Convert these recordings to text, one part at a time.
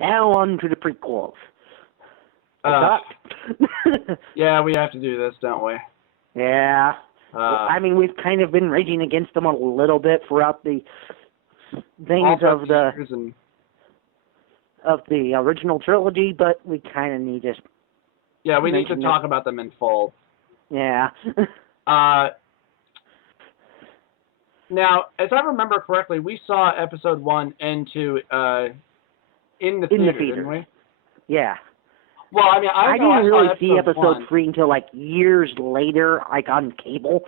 Now on to the prequels. Yeah, we have to do this, don't we? Yeah. I mean, we've kind of been raging against them a little bit throughout the things of the original trilogy, but we kind of need to. Yeah, we need to talk about them in full. Yeah. Now, as I remember correctly, we saw episode 1 and 2 in the theater, didn't we? Yeah. Well, I mean, I didn't really see episode episode 3 until like years later, like on cable.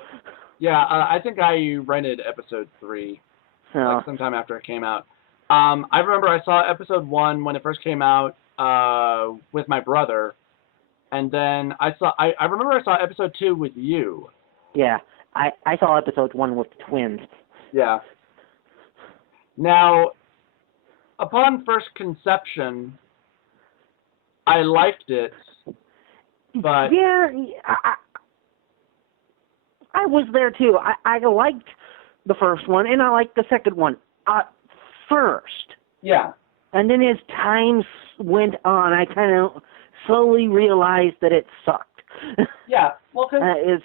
Yeah, I think I rented episode 3 like sometime after it came out. I remember I saw episode 1 when it first came out with my brother, and then I remember I saw episode 2 with you. Yeah, I saw episode 1 with the twins. Yeah. Now, upon first conception, I liked it, but... Yeah, I was there too. I liked the first one, and I liked the second one first. Yeah. And then as time went on, I kind of slowly realized that it sucked. Yeah, well, because...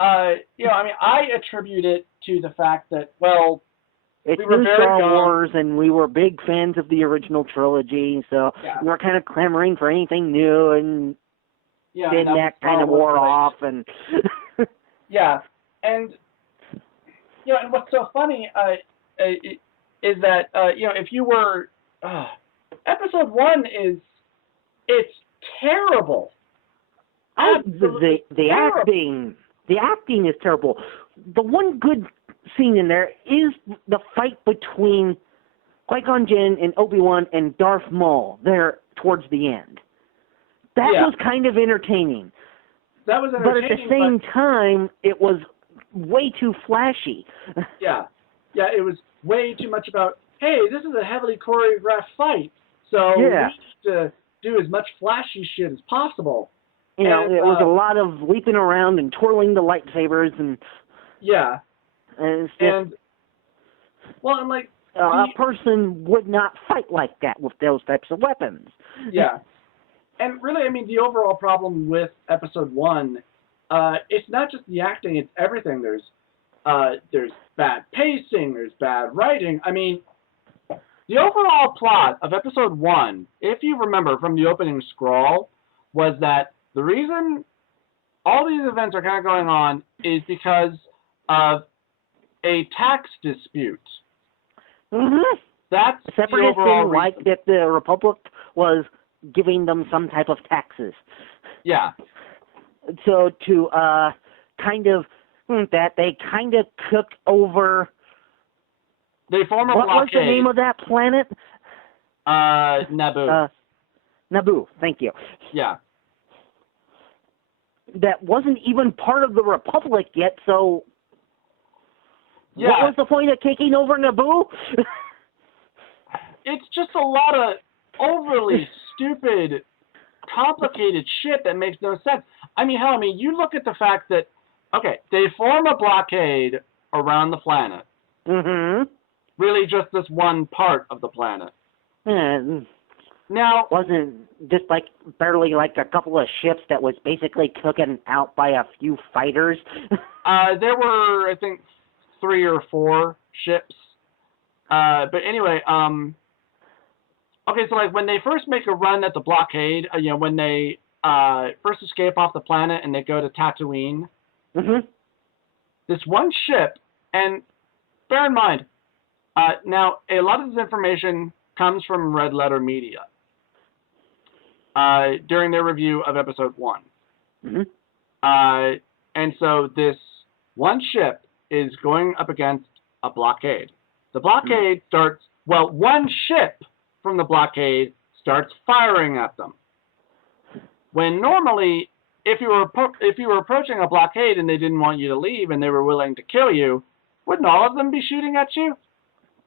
I mean, I attribute it to the fact that, well... It's new Star Wars, and we were big fans of the original trilogy, so we were kind of clamoring for anything new, and then that kind of wore off, and... Yeah, and, and what's so funny is that, if you were... episode 1 it's terrible. The acting is terrible. The one good scene in there is the fight between Qui-Gon Jinn and Obi-Wan and Darth Maul there towards the end. That was kind of entertaining. That was entertaining. But at the same time, it was way too flashy. Yeah, it was way too much about, hey, this is a heavily choreographed fight, so we need to do as much flashy shit as possible. It was a lot of leaping around and twirling the lightsabers and... Yeah. And it's just, a person would not fight like that with those types of weapons. Yeah. And really, I mean, the overall problem with episode 1, it's not just the acting, it's everything. There's bad pacing, there's bad writing. I mean, the overall plot of episode 1, if you remember from the opening scroll, was that the reason all these events are kind of going on is because of a tax dispute. Mm-hmm. That's Separatists didn't like that the Republic was giving them some type of taxes. Yeah. So to kind of that they kind of took over. They form a blockade. What was the name of that planet? Naboo. Naboo. Thank you. Yeah. That wasn't even part of the Republic yet, so what was the point of taking over Naboo? It's just a lot of overly stupid, complicated shit that makes no sense. I mean, you look at the fact that, okay, they form a blockade around the planet. Mm-hmm. Really just this one part of the planet. Now, wasn't just barely a couple of ships that was basically taken out by a few fighters? There were, I think, 3 or 4 ships. But anyway, okay, so when they first make a run at the blockade, when they first escape off the planet and they go to Tatooine, this one ship, and bear in mind, now a lot of this information comes from Red Letter Media during their review of episode 1. And so this one ship is going up against a blockade. The blockade starts, one ship from the blockade starts firing at them. When normally, if you were approaching a blockade and they didn't want you to leave and they were willing to kill you, wouldn't all of them be shooting at you?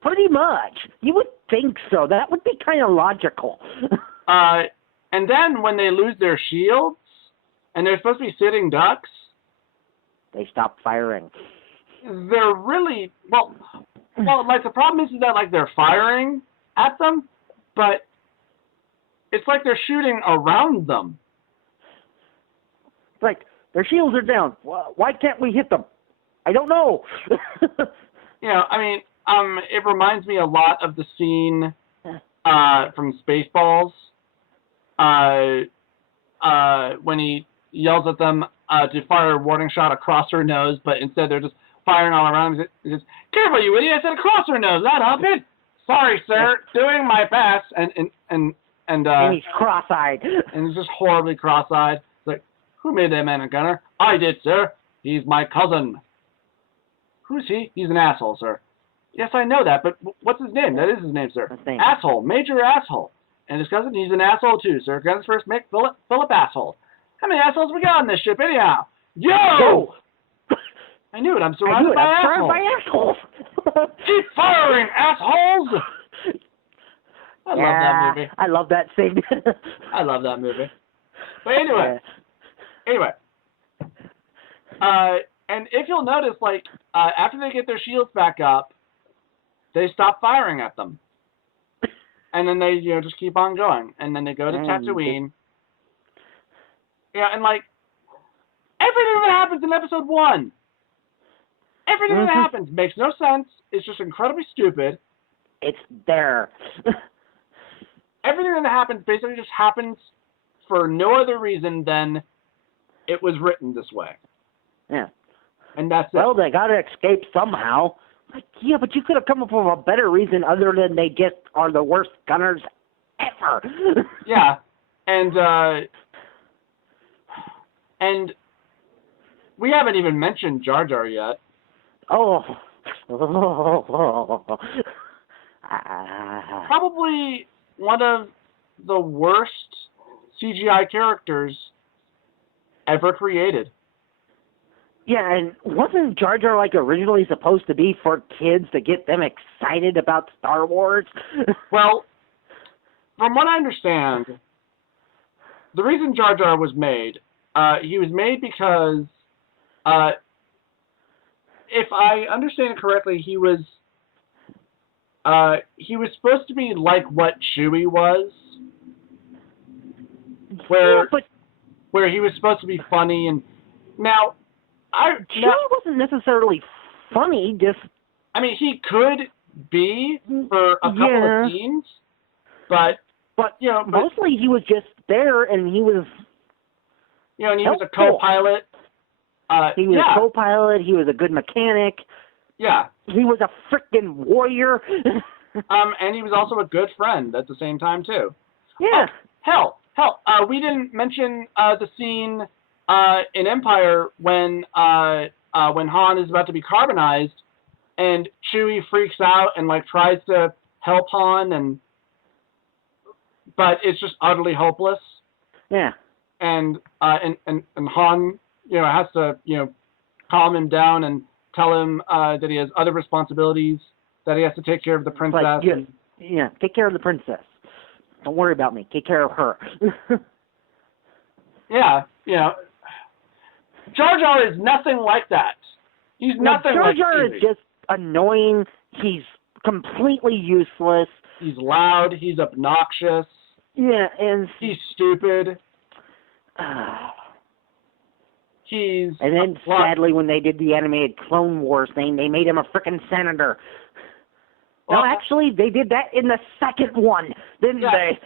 Pretty much. You would think so. That would be kind of logical. And then when they lose their shields and they're supposed to be sitting ducks, they stop firing. They're really, the problem is that they're firing at them, but it's like they're shooting around them. Like, their shields are down. Why can't we hit them? I don't know. I mean, it reminds me a lot of the scene from Spaceballs when he yells at them to fire a warning shot across her nose, but instead they're just firing all around. He says, "Careful, you idiot! I said across her nose, not up it." "Sorry, sir, doing my best." And he's cross-eyed. And he's just horribly cross-eyed. It's like, "Who made that man a gunner?" "I did, sir. He's my cousin." "Who's he?" "He's an asshole, sir." "Yes, I know that, but what's his name?" "That is his name, sir." "Asshole, major asshole." "And his cousin, he's an asshole too, sir. Guns first, make Philip asshole." "How many assholes we got on this ship, anyhow?" "Yo!" I knew it. I'm surrounded by assholes. "Keep firing, assholes!" I love that movie. I love that scene. I love that movie. But anyway. And if you'll notice, like, after they get their shields back up, they stop firing at them. And then they, just keep on going. And then they go to Tatooine. Yeah, and, like, everything that happens in episode 1, everything that happens makes no sense. It's just incredibly stupid. It's there. Everything that happens basically just happens for no other reason than it was written this way. Yeah. And that's it. Well, they got to escape somehow. Like, yeah, but you could have come up with a better reason other than they just are the worst gunners ever. Yeah. And we haven't even mentioned Jar Jar yet. Probably one of the worst CGI characters ever created. Yeah, and wasn't Jar Jar, like, originally supposed to be for kids to get them excited about Star Wars? Well, from what I understand, the reason Jar Jar was made, he was made because, if I understand it correctly, he was supposed to be like what Chewie was, where he was supposed to be funny, and now Chewie wasn't necessarily funny, just... I mean, he could be for a couple of scenes, but mostly he was just there, and he was... and he was a co-pilot. He was a co-pilot, he was a good mechanic. Yeah. He was a frickin' warrior. And he was also a good friend at the same time, too. Yeah. Hell, we didn't mention the scene in Empire when Han is about to be carbonized, and Chewie freaks out and, like, tries to help Han, but it's just utterly hopeless. Yeah. And Han, has to, calm him down and tell him that he has other responsibilities, that he has to take care of the princess. Like, take care of the princess. Don't worry about me. Take care of her. Yeah. Jar Jar is nothing like that. He's nothing like Jar Jar is just annoying. He's completely useless. He's loud. He's obnoxious. Yeah, and... he's stupid. And then, sadly, when they did the animated Clone Wars thing, they made him a frickin' senator. Well, no, actually, they did that in the second one, didn't they?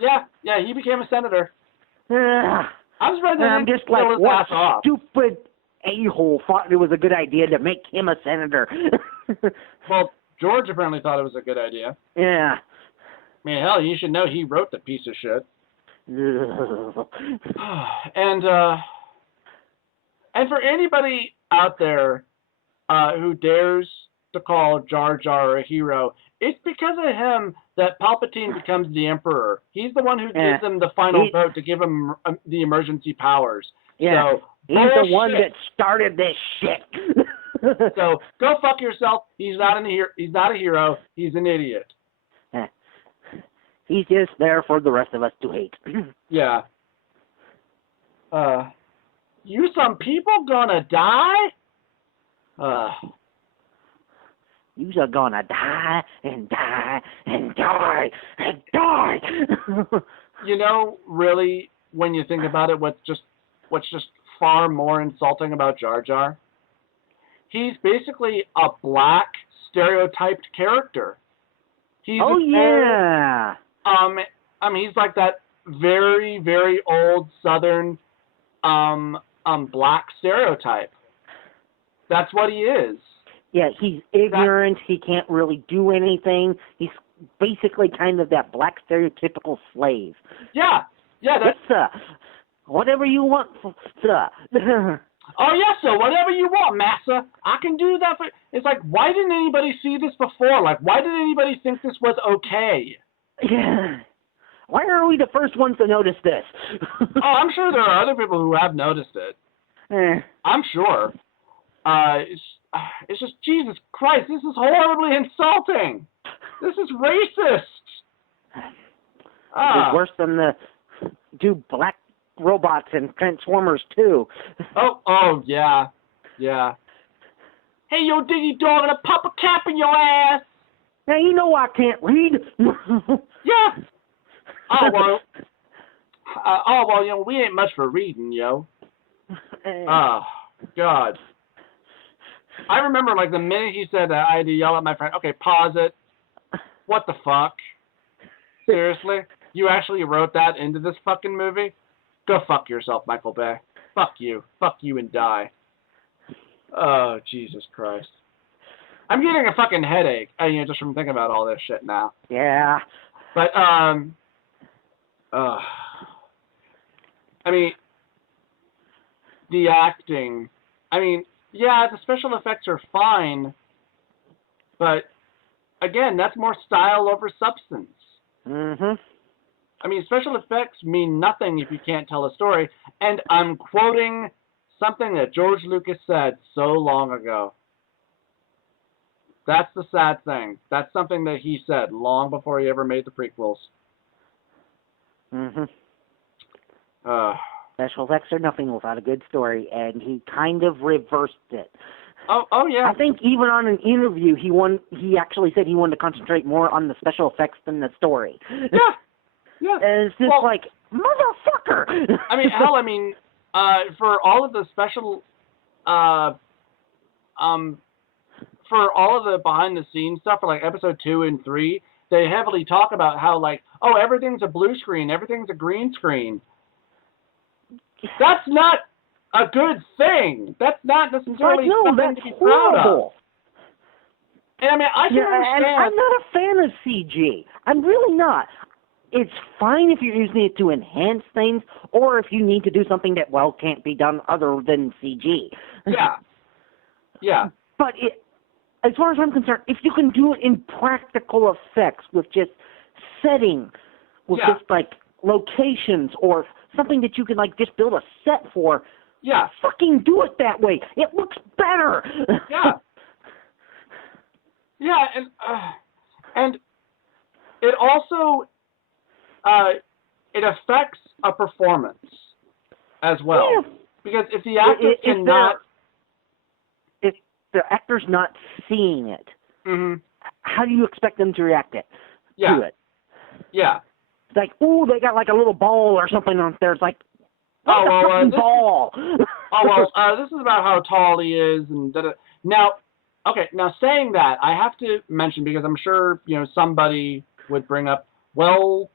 Yeah, he became a senator. I'm just like, what stupid a-hole thought it was a good idea to make him a senator? Well, George apparently thought it was a good idea. Yeah. I mean, hell, you should know he wrote the piece of shit. And for anybody out there who dares to call Jar Jar a hero, it's because of him that Palpatine becomes the Emperor. He's the one who gives him the final vote to give him the emergency powers. Yeah, so, he's the one that started this shit. So go fuck yourself. He's not a hero. He's an idiot. He's just there for the rest of us to hate. Yeah. You some people gonna die? You're gonna die and die and die and die. You know, really, when you think about it, what's just far more insulting about Jar Jar? He's basically a black stereotyped character. He's yeah. I mean, he's like that very, very old Southern black stereotype. That's what he is. Yeah, he's ignorant. He can't really do anything. He's basically kind of that black stereotypical slave. Yeah, that's... Yes, sir. Whatever you want, sir. Oh, yes, sir. Whatever you want, massa. I can do that for... It's like, why didn't anybody see this before? Like, why did anybody think this was okay? Yeah. Why are we the first ones to notice this? Oh, I'm sure there are other people who have noticed it. I'm sure. It's just, Jesus Christ, this is horribly insulting. This is racist. It's worse than the black robots and Transformers too. Oh, yeah. Hey, yo, Diggy Dog, I'm gonna pop a cap in your ass. Now, you know I can't read. Yeah. Oh, well, you know, we ain't much for reading, yo. Oh, God. I remember, like, the minute he said that, I had to yell at my friend, okay, pause it. What the fuck? Seriously? You actually wrote that into this fucking movie? Go fuck yourself, Michael Bay. Fuck you. Fuck you and die. Oh, Jesus Christ. I'm getting a fucking headache, just from thinking about all this shit now. Yeah. But, I mean, the acting, yeah, the special effects are fine, but, again, that's more style over substance. Mm-hmm. Special effects mean nothing if you can't tell a story, and I'm quoting something that George Lucas said so long ago. That's the sad thing. That's something that he said long before he ever made the prequels. Mm-hmm. Special effects are nothing without a good story, and he kind of reversed it. Oh yeah. I think even on an interview, he actually said he wanted to concentrate more on the special effects than the story. Yeah. And it's just like, motherfucker! Hell, for all of the special, for all of the behind-the-scenes stuff for, like, episode 2 and 3, they heavily talk about how, like, oh, everything's a blue screen, everything's a green screen. That's not a good thing. That's not necessarily something to be proud of. And, I can understand... And I'm not a fan of CG. I'm really not. It's fine if you're using it to enhance things, or if you need to do something that, well, can't be done other than CG. Yeah. But as far as I'm concerned, if you can do it in practical effects with just setting, with just, like, locations, or something that you can, like, just build a set for, fucking do it that way. It looks better. And it also... it affects a performance as well. Yeah. Because if the actor cannot... If the actor's not seeing it, how do you expect them to react to it? Yeah. It's like, ooh, they got like a little ball or something on there. It's like, what's a fucking ball? This is about how tall he is. And da-da. Now saying that, I have to mention, because I'm sure, somebody would bring up, well...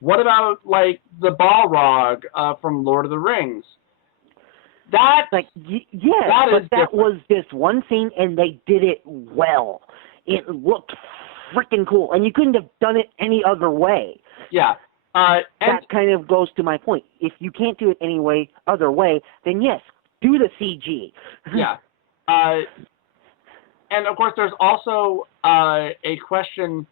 What about, like, the Balrog from Lord of the Rings? That was just one scene, and they did it well. It looked freaking cool, and you couldn't have done it any other way. Yeah. That kind of goes to my point. If you can't do it any other way, then yes, do the CG. Yeah. And, of course, there's also a question,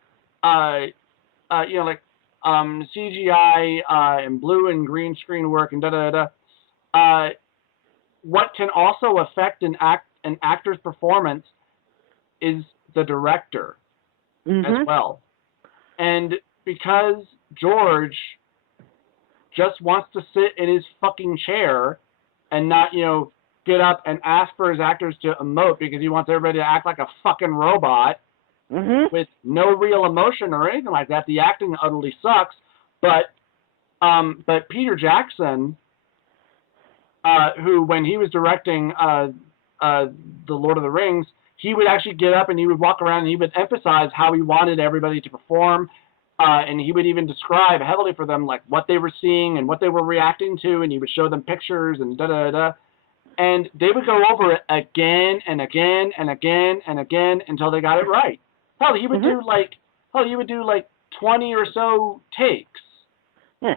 CGI and blue and green screen work and da-da-da-da. What can also affect an actor's performance is the director as well. And because George just wants to sit in his fucking chair and not, get up and ask for his actors to emote because he wants everybody to act like a fucking robot, with no real emotion or anything like that. The acting utterly sucks. But Peter Jackson, who when he was directing the Lord of the Rings, he would actually get up and he would walk around and he would emphasize how he wanted everybody to perform. And he would even describe heavily for them like what they were seeing and what they were reacting to, and he would show them pictures and da-da-da. And they would go over it again and again and again and again until they got it right. Hell, he would do like 20 or so takes. Yeah.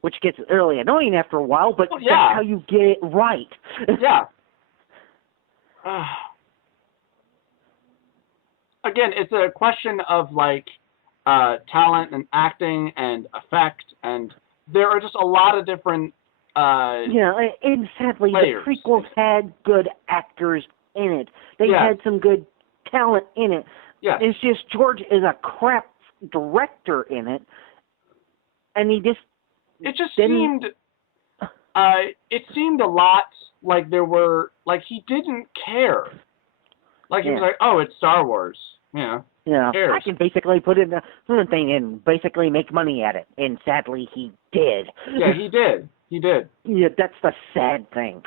Which gets really annoying after a while, but that's how you get it right. Yeah. Again, it's a question of like talent and acting and effect, and there are just a lot of different and sadly players. The prequels had good actors in it. They had some good talent in it. Yeah. It's just George is a crap director in it, and he just seemed it seemed a lot like he didn't care. Like he was like, oh, it's Star Wars. Yeah. Yeah, I can basically put in the thing and basically make money at it, and sadly he did. Yeah, he did. He did. Yeah, that's the sad thing.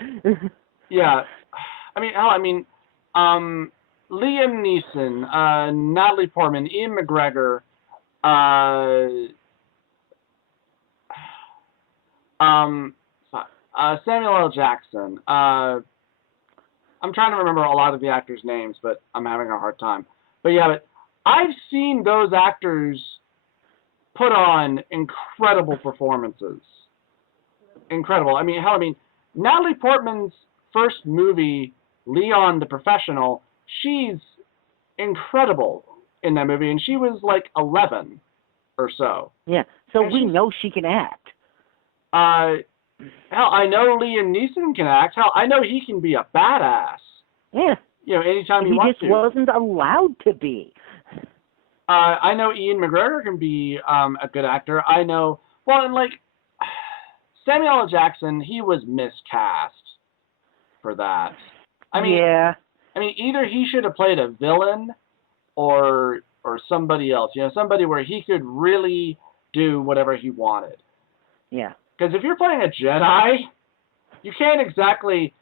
Yeah, I mean, Liam Neeson, Natalie Portman, Ian McGregor, Samuel L. Jackson. I'm trying to remember a lot of the actors' names, but I'm having a hard time. But I've seen those actors put on incredible performances. Incredible. I mean, Natalie Portman's first movie, Leon the Professional, she's incredible in that movie, and she was like 11 or so. Yeah, so we know she can act. Hell, I know Liam Neeson can act. Hell, I know he can be a badass. Yeah. Anytime he wants to. He just wasn't allowed to be. I know Ian McGregor can be a good actor. I know, Samuel L. Jackson, he was miscast for that. I mean, either he should have played a villain or somebody else. Somebody where he could really do whatever he wanted. Yeah. Because if you're playing a Jedi, you can't exactly,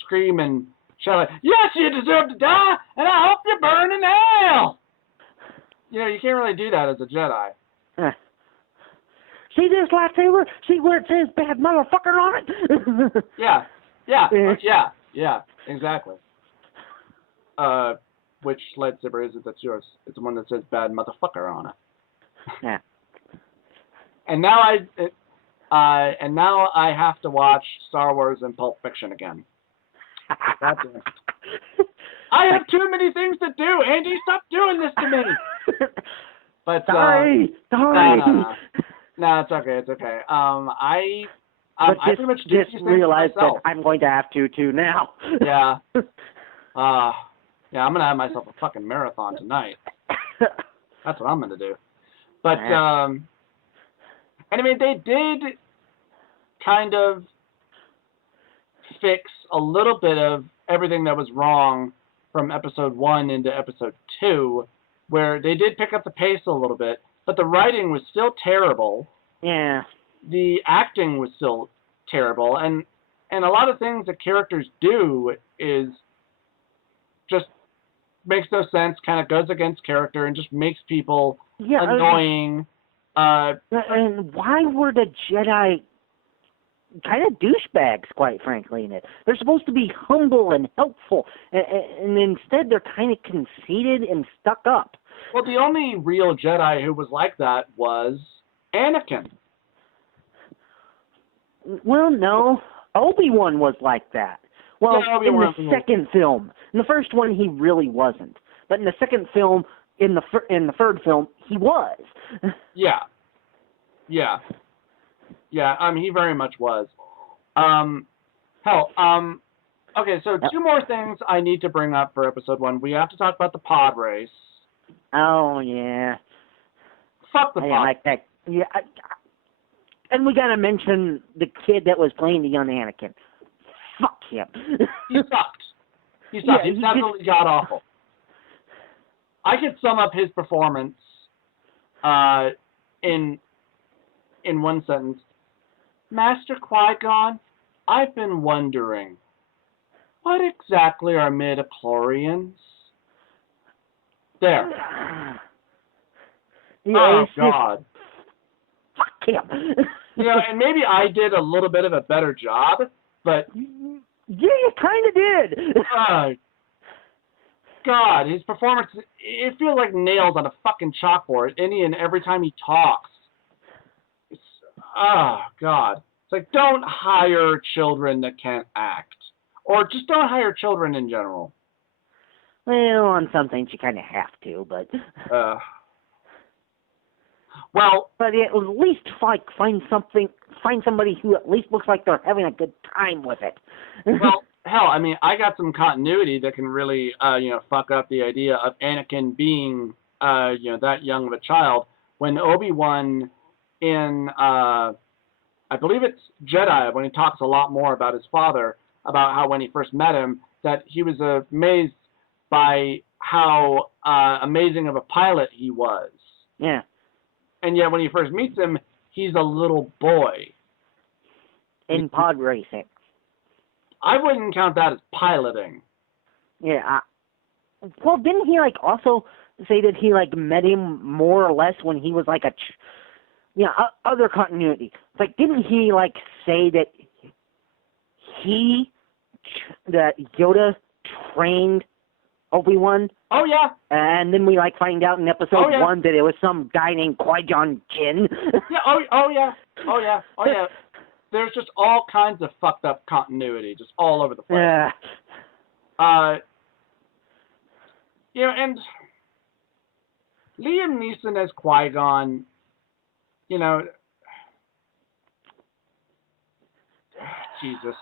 scream and shout like, yes, you deserve to die, and I hope you burn in hell. You can't really do that as a Jedi. See this lightsaber? See where it says bad motherfucker on it? Yeah, exactly. Which lightsaber is it that's yours? It's the one that says bad motherfucker on it. Yeah. And now I have to watch Star Wars and Pulp Fiction again. I have too many things to do. Andy, stop doing this to me. But sorry. No, it's okay. It's okay. I pretty much just realized that I'm going to have to too now. Yeah. I'm gonna have myself a fucking marathon tonight. That's what I'm gonna do. But they did kind of fix a little bit of everything that was wrong from episode 1 into episode 2, where they did pick up the pace a little bit, but the writing was still terrible. Yeah. The acting was still terrible, and a lot of things that characters do is just makes no sense, kind of goes against character, and just makes people annoying. And why were the Jedi kind of douchebags, quite frankly, in it? They're supposed to be humble and helpful, and instead they're kind of conceited and stuck up. Well, the only real Jedi who was like that was Anakin. Well, no. Obi-Wan was like that. Well, in the second film. In the first one, he really wasn't. But in the second film, in the third film, he was. Yeah. He very much was. Okay, so two more things I need to bring up for episode 1. We have to talk about the pod race. Oh, yeah. Fuck the pod. I like that. Yeah. And we gotta mention the kid that was playing the young Anakin. Fuck him. He sucked. He's absolutely god-awful. I could sum up his performance in one sentence. Master Qui-Gon, I've been wondering, what exactly are midichlorians? There. Yeah, Oh, it's God. Just, fuck him. And maybe I did a little bit of a better job, but... Yeah, you kind of did. God, his performance, it feels like nails on a fucking chalkboard, and every time he talks. It's, God. It's like, don't hire children that can't act. Or just don't hire children in general. Well, on some things you kind of have to, but... Well... But at least, like, find somebody who at least looks like they're having a good time with it. Well, hell, I mean, I got some continuity that can really, fuck up the idea of Anakin being, that young of a child. When Obi-Wan in, I believe it's Jedi, when he talks a lot more about his father, about how when he first met him, that he was amazed by how amazing of a pilot he was. Yeah. And yet when he first meets him, he's a little boy. In pod racing. I wouldn't count that as piloting. Yeah. Well, didn't he, like, also say that he, like, met him more or less when he was, like, other continuity. Like, didn't he, like, say that that Yoda trained Obi-Wan? Oh, yeah. And then we, like, find out in episode 1 that it was some guy named Qui-Gon Jinn. Yeah, oh, yeah. There's just all kinds of fucked up continuity, just all over the place. Yeah. And Liam Neeson as Qui-Gon, Jesus.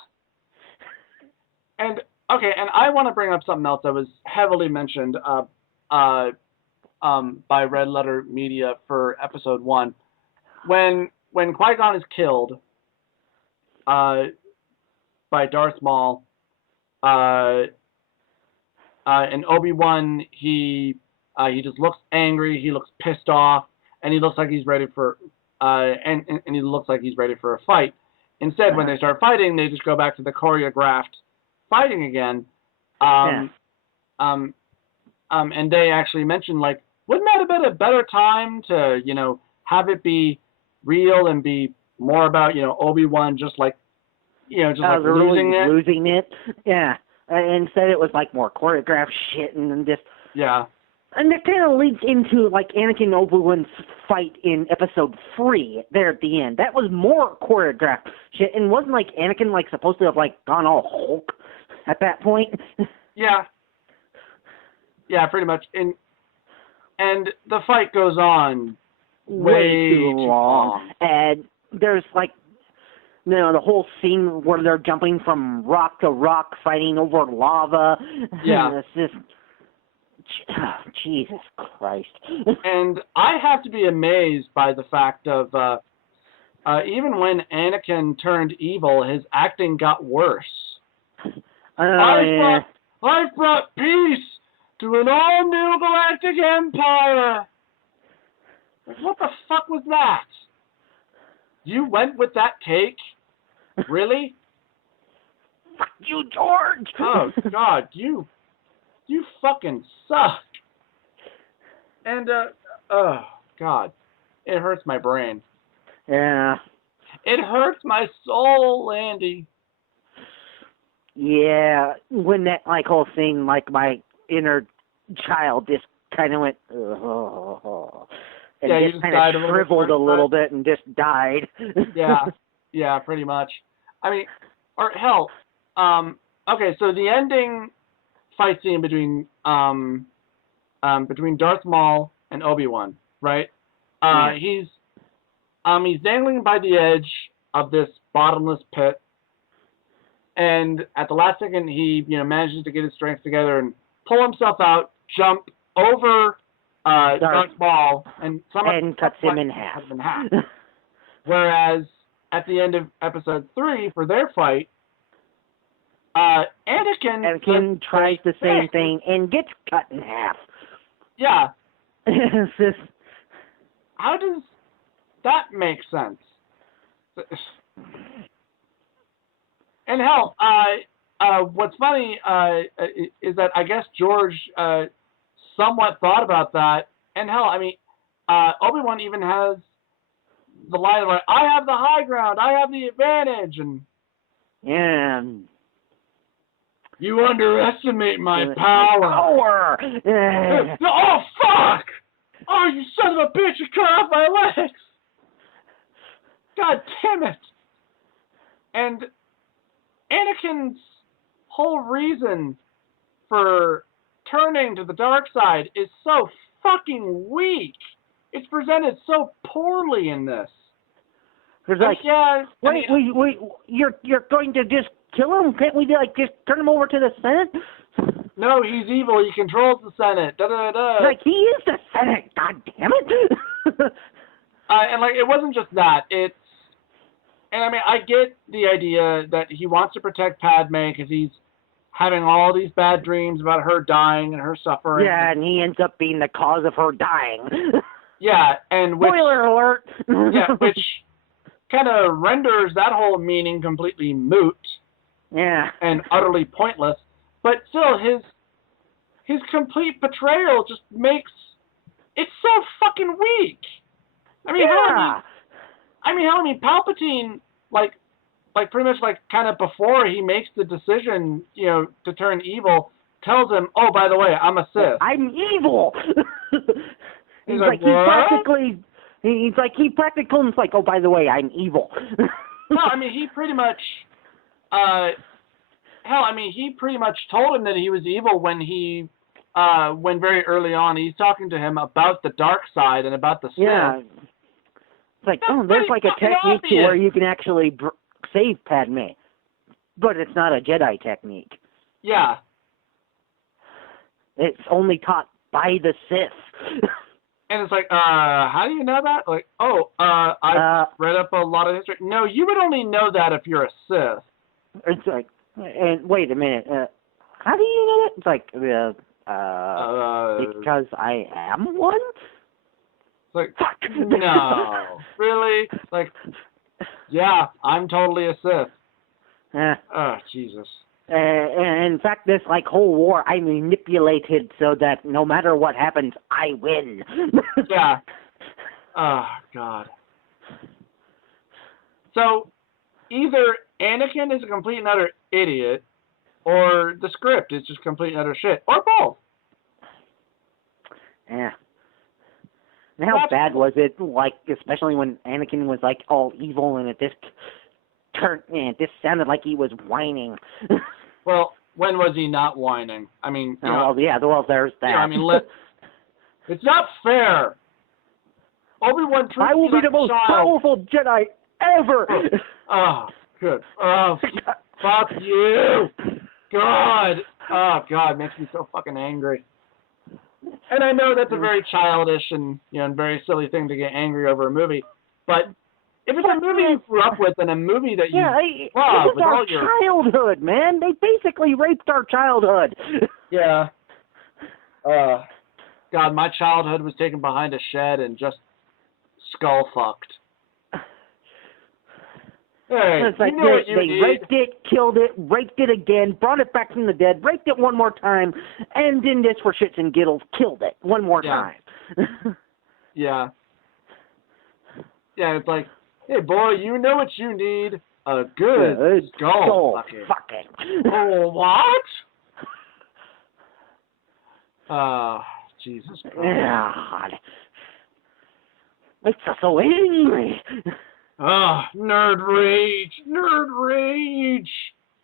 And, okay, and I want to bring up something else that was heavily mentioned by Red Letter Media for episode 1. When Qui-Gon is killed by Darth Maul, and Obi-Wan, he just looks angry, he looks pissed off, and he looks like he's ready for and he looks like he's ready for a fight. Instead, when they start fighting, they just go back to the choreographed fighting again. And they actually mentioned, like, wouldn't that have been a better time to, have it be real and be more about, Obi-Wan just like losing it. Yeah. Instead, it was like more choreographed shit and just. Yeah. And that kind of leads into like Anakin and Obi-Wan's fight in episode 3 there at the end. That was more choreographed shit, and wasn't like Anakin like supposed to have like gone all Hulk at that point? Yeah. Yeah, pretty much. And the fight goes on way too long. And there's like, the whole scene where they're jumping from rock to rock, fighting over lava. Yeah. It's just, Jesus Christ. And I have to be amazed by the fact of, even when Anakin turned evil, his acting got worse. I've brought peace to an all-new galactic empire. What the fuck was that? You went with that take? Really? Fuck you, George! Oh, God, you fucking suck. And, oh, God, it hurts my brain. Yeah. It hurts my soul, Andy. Yeah, when that, like, whole thing, like, my inner child just kind of went, oh, and yeah, just kind of shriveled a little bit and just died. Yeah, pretty much. I mean, or hell, okay, so the ending fight scene between Darth Maul and Obi-Wan, right? He's dangling by the edge of this bottomless pit, and at the last second, he manages to get his strength together and pull himself out, jump over Darth Maul, and cuts him in half. Whereas at the end of episode 3 for their fight, Anakin tries the same thing and gets cut in half. Yeah. It's just, How does that make sense? And hell, what's funny is that I guess George somewhat thought about that. And hell, I mean, Obi-Wan even has the line like, "I have the high ground, I have the advantage," and yeah. you underestimate my power. Yeah. Oh fuck! Oh, you son of a bitch! You cut off my legs! God damn it! And Anakin's whole reason for turning to the dark side is so fucking weak. It's presented so poorly in this. There's like, yeah, wait, you're going to just kill him? Can't we like just turn him over to the Senate? No, he's evil. He controls the Senate. Da da da. Like he is the Senate. God damn it! And like it wasn't just that. And I mean, I get the idea that he wants to protect Padme because he's having all these bad dreams about her dying and her suffering. Yeah, and he ends up being the cause of her dying. Yeah, and which, spoiler alert. Yeah, which kind of renders that whole meaning completely moot. Yeah. And utterly pointless. But still, his complete betrayal just makes it so fucking weak. I mean, yeah. I mean, Palpatine, like pretty much like kind of before he makes the decision, you know, to turn evil, tells him, "Oh, by the way, I'm a Sith. I'm evil." He's like he practically is like, "Oh, by the way, I'm evil." No, I mean, he pretty much, he pretty much told him that he was evil when when very early on he's talking to him about the dark side and about the Sith. Yeah. It's like, there's like a technique to where you can actually save Padme, but it's not a Jedi technique. Yeah. It's only taught by the Sith. And it's like, how do you know that? Like, I've read up a lot of history. No, you would only know that if you're a Sith. It's like, and wait a minute, how do you know that? It's like, because I am one? Like, no, really? Like, yeah, I'm totally a Sith. Oh, Jesus. And in fact, this like whole war, I manipulated so that no matter what happens, I win. Yeah. Oh, God. So, either Anakin is a complete and utter idiot, or the script is just complete and utter shit, or both. Yeah. And how bad was it, like, especially when Anakin was, like, all evil and it just sounded like he was whining. Well, when was he not whining? I mean, well, there's that. You know, I mean, it's not fair. Obi-Wan I will be the most powerful Jedi ever! Oh, good. Oh, fuck you! God! Oh, God, makes me so fucking angry. And I know that's a very childish and very silly thing to get angry over a movie, but if it's a movie you grew up with and a movie that you love, it was our childhood, man. They basically raped our childhood. Yeah. God, my childhood was taken behind a shed and just skull fucked. Hey, it's like they raped it, killed it, raped it again, brought it back from the dead, raped it one more time, and then this for shits and giggles killed it one more time. Yeah. Yeah, it's like, hey boy, you know what you need? A good skull fucking. Oh, what? Jesus Christ. God. Makes us so angry. Nerd rage! Nerd rage!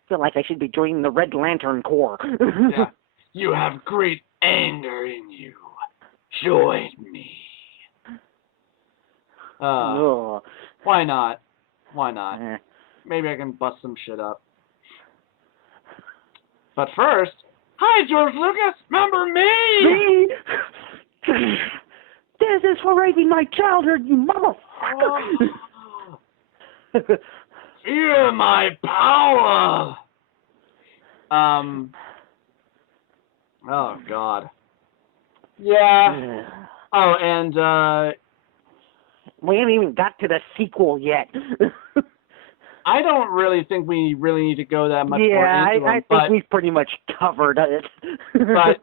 I feel like I should be joining the Red Lantern Corps. Yeah. You have great anger in you. Join me. Why not? Why not? Maybe I can bust some shit up. But first, hi George Lucas, remember me? This is for raping my childhood, you motherfucker! Feel my power! Oh, God. Yeah. Oh, and we haven't even got to the sequel yet. I don't really think we really need to go that much more Yeah, into I them, think we've pretty much covered it. but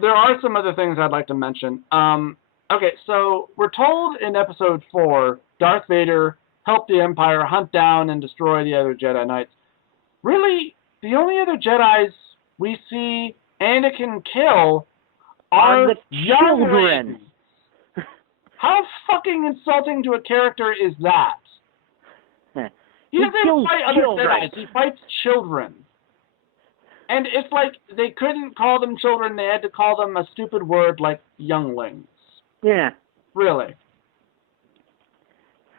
there are some other things I'd like to mention. Okay, so we're told in episode 4, Darth Vader helped the Empire hunt down and destroy the other Jedi Knights. Really, the only other Jedis we see Anakin kill are the children. How fucking insulting to a character is that? He doesn't fight other Jedi, he fights children. And it's like they couldn't call them children, they had to call them a stupid word like younglings. Yeah. Really.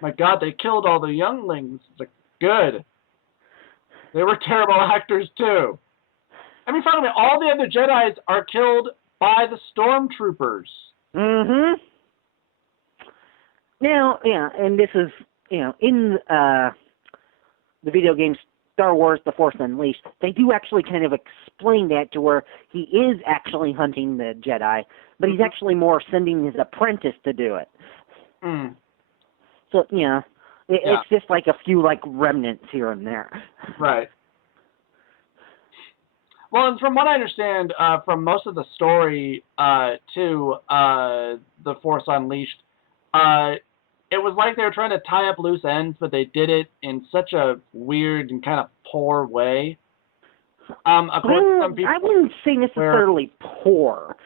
My God, they killed all the younglings. It's like, good. They were terrible actors too. I mean, finally, all the other Jedis are killed by the stormtroopers. Mm-hmm. Now, yeah, and this is, in the video game Star Wars The Force Unleashed, they do actually kind of explain that to where he is actually hunting the Jedi, but he's actually more sending his apprentice to do it. Mm. So, it's just like a few, remnants here and there. Right. Well, and from what I understand, from most of the story to The Force Unleashed, it was like they were trying to tie up loose ends, but they did it in such a weird and kind of poor way. Of course, some people I wouldn't say necessarily poor.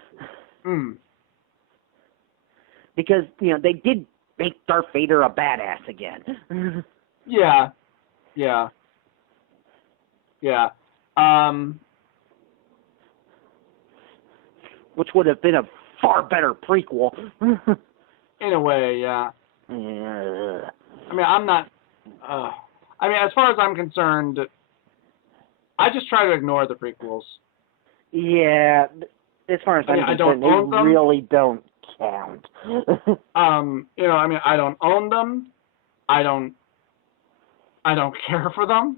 Because, they did make Darth Vader a badass again. Yeah. Which would have been a far better prequel. In a way, yeah. Yeah. I mean, I'm not... as far as I'm concerned, I just try to ignore the prequels. Yeah, as far as I'm concerned, they really don't count. I don't own them. I don't care for them.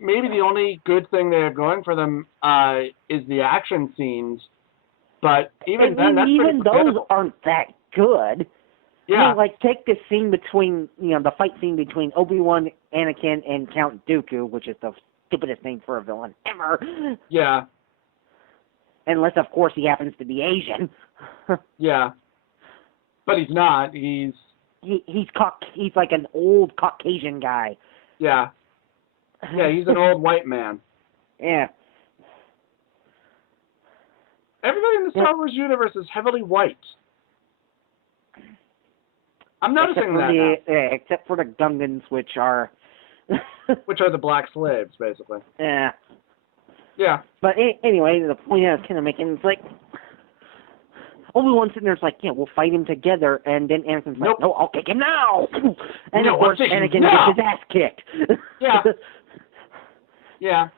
Maybe the only good thing they have going for them is the action scenes, but even those aren't that good. Yeah. I mean, take the scene between, the fight scene between Obi-Wan, Anakin, and Count Dooku, which is the stupidest name for a villain ever. Yeah. Unless, of course, he happens to be Asian. Yeah. But he's not. He's like an old Caucasian guy. Yeah. Yeah, he's an old white man. Yeah. Everybody in the Star Wars universe is heavily white. I'm noticing that now. Except for the Gungans, which are... which are the black slaves, basically. Yeah. Yeah. But anyway, the point I was kind of making is Obi-Wan's sitting there's we'll fight him together, and then Anakin's like, no, I'll kick him now! And of course, Anakin gets his ass kicked. Yeah. Yeah.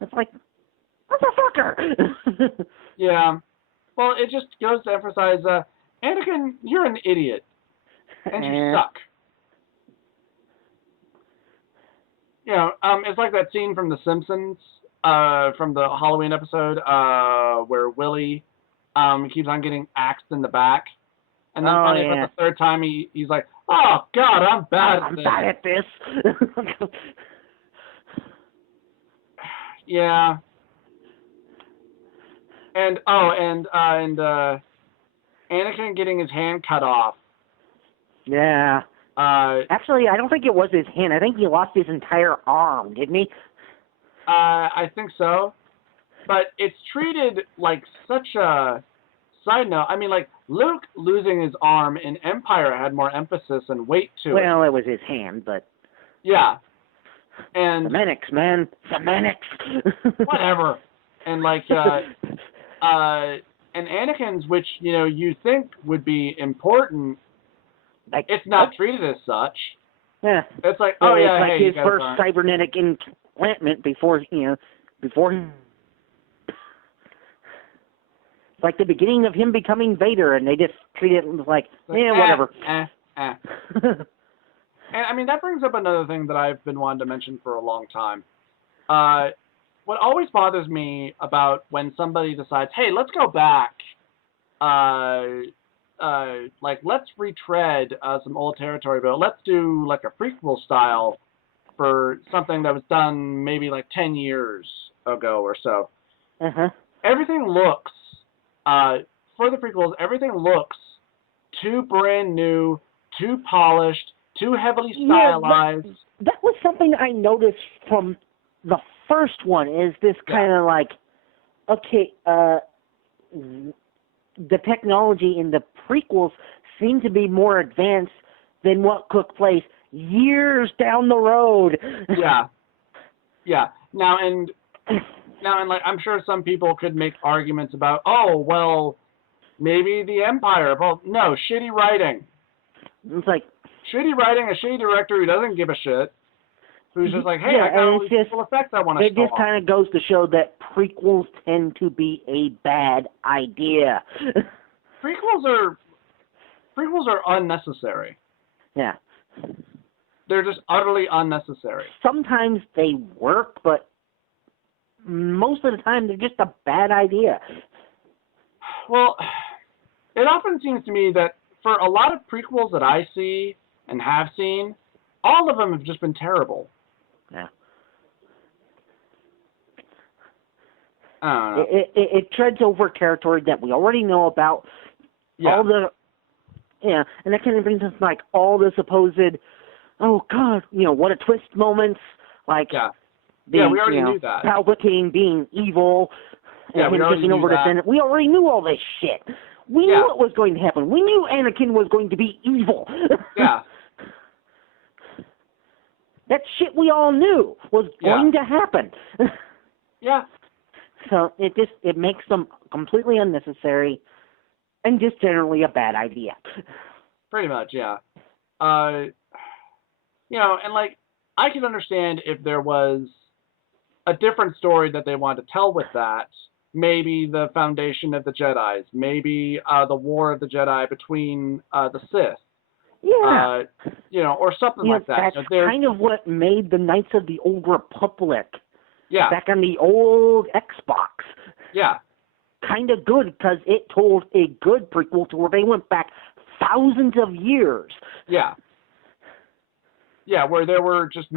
It's like, motherfucker! Yeah. Well, it just goes to emphasize, Anakin, you're an idiot. And you suck. It's like that scene from The Simpsons, from the Halloween episode, where Willie keeps on getting axed in the back. And then finally, for the third time, he's like, oh, God, I'm bad at this. Yeah. And Anakin getting his hand cut off. Yeah. Actually, I don't think it was his hand. I think he lost his entire arm, didn't he? I think so. But it's treated like such a side note. I mean, Luke losing his arm in Empire had more emphasis and weight to it. Well, it was his hand, but... Yeah. And... Semantics, man. Semantics. Whatever. And, and Anakin's, which, you think would be important, it's not treated as such. Yeah. It's like, it's his first cybernetic implantment before he... It's like the beginning of him becoming Vader, and they just treat it like whatever. And, that brings up another thing that I've been wanting to mention for a long time. what always bothers me about when somebody decides, hey, let's go back, like let's retread some old territory, but let's do like a prequel style for something that was done maybe like 10 years ago or so. Uh-huh. Everything looks, for the prequels, everything looks too brand new, too polished, too heavily stylized. Yeah, that was something I noticed from the first one, is this kind of like, okay, the technology in the prequels seemed to be more advanced than what took place years down the road. Yeah. Yeah. Now, and like, I'm sure some people could make arguments about, oh, well, maybe the Empire. Well, no, shitty writing. It's like, shitty writing, a shitty director who doesn't give a shit, who's just like, hey, I got all these cool effects I want to show It just kind of goes to show that prequels tend to be a bad idea. Prequels are unnecessary. Yeah. They're just utterly unnecessary. Sometimes they work, but most of the time they're just a bad idea. Well, it often seems to me that for a lot of prequels that I see and have seen, all of them have just been terrible. Yeah. I don't know. It treads over territory that we already know about. Yeah. And that kind of brings us like all the supposed, oh God, what a twist moments, like we already knew that. Palpatine being evil, and we him already taking knew over the that. Senate. We already knew all this shit. We knew what was going to happen. We knew Anakin was going to be evil. Yeah. That shit we all knew was going to happen. Yeah. So it makes them completely unnecessary and just generally a bad idea. Pretty much, yeah. And like, I can understand if there was a different story that they wanted to tell with that. Maybe the foundation of the Jedis. Maybe the war of the Jedi between the Sith. Yeah. Or something like that. That's kind of what made the Knights of the Old Republic back on the old Xbox. Yeah. Kind of good, because it told a good prequel to where they went back thousands of years. Yeah. Yeah, where there were just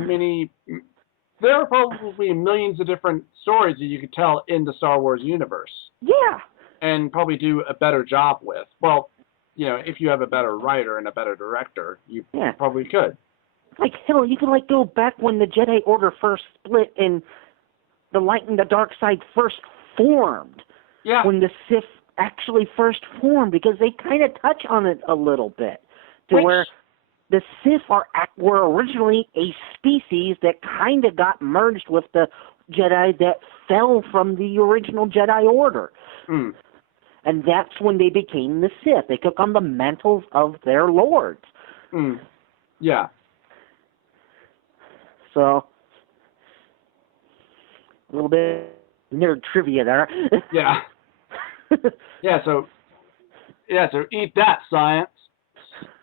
there were probably millions of different stories that you could tell in the Star Wars universe. Yeah. And probably do a better job with. Well, if you have a better writer and a better director, you probably could. Like, hell, you can, go back when the Jedi Order first split and the light and the dark side first formed. Yeah. When the Sith actually first formed, because they kind of touch on it a little bit. Where the Sith were originally a species that kind of got merged with the Jedi that fell from the original Jedi Order. Mm. And that's when they became the Sith. They took on the mantles of their lords. Mm. Yeah. So, a little bit nerd trivia there. Yeah. So eat that, science.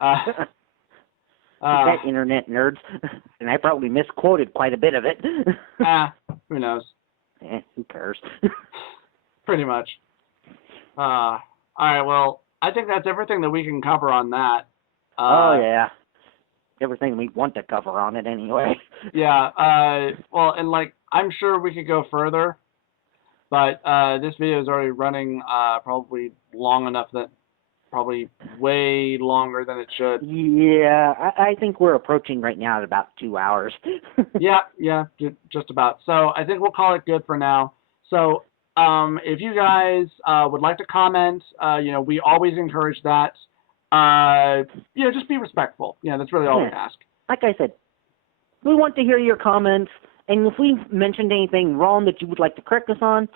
That internet nerds. And I probably misquoted quite a bit of it. Who knows? Who cares? Pretty much. All right, well, I think that's everything that we can cover on that. Oh, yeah. Everything we want to cover on it anyway. Yeah, well, and, I'm sure we could go further, but this video is already running probably long enough that probably way longer than it should. Yeah, I think we're approaching right now at about 2 hours. Yeah, just about. So I think we'll call it good for now. So if you guys would like to comment, we always encourage that. Just be respectful. That's really all we ask. Like I said, we want to hear your comments, and if we've mentioned anything wrong that you would like to correct us on,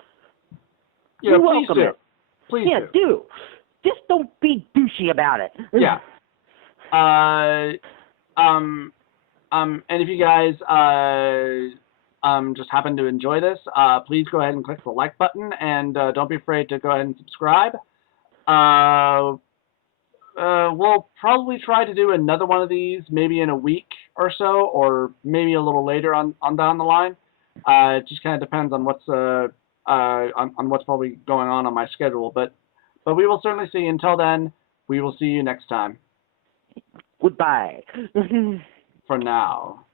we welcome it. Please do. Just don't be douchey about it. Yeah. And if you guys just happen to enjoy this, please go ahead and click the like button, and don't be afraid to go ahead and subscribe. We'll probably try to do another one of these maybe in a week or so, or maybe a little later on down the line. It just kind of depends on what's on what's probably going on my schedule. But we will certainly see. Until then, we will see you next time. Goodbye. For now.